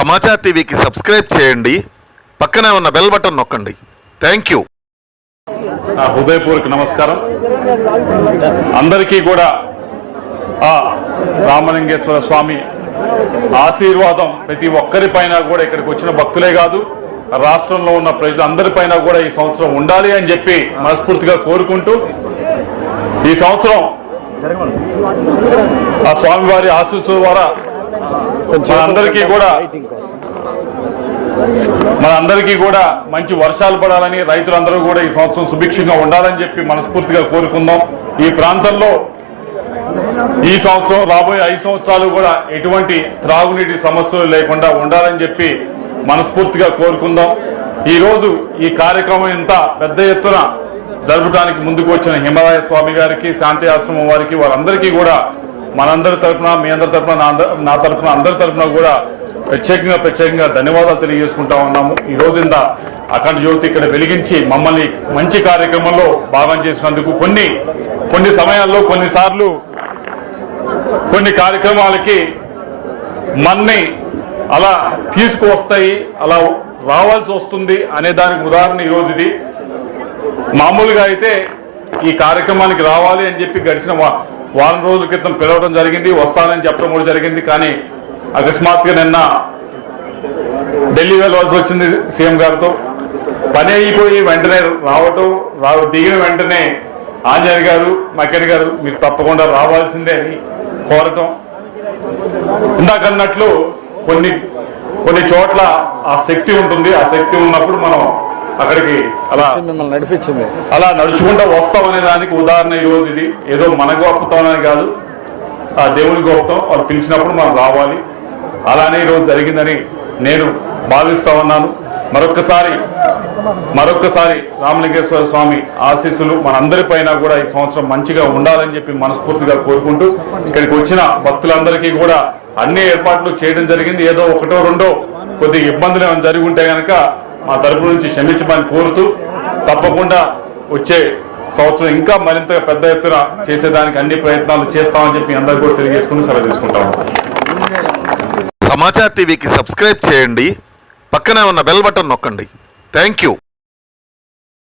సమాచార్ టీవీకి సబ్స్క్రైబ్ చేయండి. పక్కనే ఉన్న బెల్ బటన్ నొక్కండి. Thank you. హృదయపూర్వక నమస్కారం. అందరికీ కూడా ఆ రామలింగేశ్వర స్వామి ఆశీర్వాదం ప్రతి ఒక్కరిపైన కూడా ఇక్కడికి వచ్చిన భక్తులే కాదు రాష్ట్రంలో ఉన్న ప్రజలందరిపైన కూడా ఈ సంవత్సరం ఉండాలి అని చెప్పి మనస్ఫూర్తిగా కోరుకుంటూ ఈ సంవత్సరం ఆ స్వామివారి ఆశీస్సు ద్వారా మనందరికీ కూడా మనందరికీ కూడా మంచి వర్షాలు పడాలని రైతులందరూ కూడా ఈ సంవత్సరం సుభిక్షంగా ఉండాలని చెప్పి మనస్ఫూర్తిగా కోరుకుందాం. ఈ ప్రాంతంలో ఈ సంవత్సరం రాబోయే ఐదు సంవత్సరాలు కూడా ఎటువంటి త్రాగునీటి సమస్యలు లేకుండా ఉండాలని చెప్పి మనస్ఫూర్తిగా కోరుకుందాం. ఈ రోజు ఈ కార్యక్రమం ఇంత పెద్ద ఎత్తున జరపడానికి ముందుకు వచ్చిన హిమాలయ స్వామి గారికి శాంతి ఆశ్రమం వారికి వారందరికీ కూడా మనందరి తరపున మీ అందరి తరపున నా తరఫున నా తరపున అందరి తరపున కూడా ప్రత్యేకంగా ప్రత్యేకంగా ధన్యవాదాలు తెలియజేసుకుంటా ఉన్నాము. ఈ రోజు అఖండ జ్యోతి ఇక్కడ వెలిగించి మమ్మల్ని మంచి కార్యక్రమంలో భాగం చేసినందుకు కొన్ని కొన్ని సమయాల్లో కొన్నిసార్లు కొన్ని కార్యక్రమాలకి మన్ని అలా తీసుకువస్తాయి అలా రావాల్సి వస్తుంది అనే దానికి ఉదాహరణ ఈరోజు ఇది. మామూలుగా అయితే ఈ కార్యక్రమానికి రావాలి అని చెప్పి గడిచిన వారం రోజుల క్రితం పిలవడం జరిగింది వస్తానని చెప్పడం కూడా జరిగింది. కానీ అకస్మాత్తుగా నిన్న ఢిల్లీ వెళ్ళవలసి వచ్చింది సీఎం గారితో. పని అయిపోయి వెంటనే రావటం రావ దిగిన వెంటనే ఆంజనేయ గారు మకెన్ గారు మీరు తప్పకుండా రావాల్సిందే అని కోరటం. ఇందాకన్నట్లు కొన్ని కొన్ని చోట్ల ఆ శక్తి ఉంటుంది. ఆ శక్తి ఉన్నప్పుడు మనం అక్కడికి అలా మిమ్మల్ని నడిపించింది. అలా నడుచుకుంటూ వస్తామనే దానికి ఉదాహరణ ఈ రోజు ఇది. ఏదో మన గొప్పతనం అని కాదు. ఆ దేవుని గొప్పతనం వాళ్ళు పిలిచినప్పుడు మనం రావాలి. అలానే ఈరోజు జరిగిందని నేను భావిస్తా ఉన్నాను. మరొక్కసారి మరొక్కసారి రామలింగేశ్వర స్వామి ఆశీస్సులు మనందరిపైన కూడా ఈ సంవత్సరం మంచిగా ఉండాలని చెప్పి మనస్ఫూర్తిగా కోరుకుంటూ ఇక్కడికి వచ్చిన భక్తులందరికీ కూడా అన్ని ఏర్పాట్లు చేయడం జరిగింది. ఏదో ఒకటో రెండో కొద్దిగా ఇబ్బందులు ఏమైనా జరిగి ఉంటే గనక మా తరపు నుంచి క్షమించమని కోరుతూ తప్పకుండా వచ్చే సంవత్సరం ఇంకా మరింతగా పెద్ద ఎత్తున చేసేదానికి అన్ని ప్రయత్నాలు చేస్తామని చెప్పి అందరికీ కూడా తెలియజేసుకుని సెలవు తీసుకుంటాము సమాచార్ టీవీకి సబ్స్క్రైబ్ చేయండి. పక్కనే ఉన్న బెల్ బటన్ నొక్కండి. Thank you.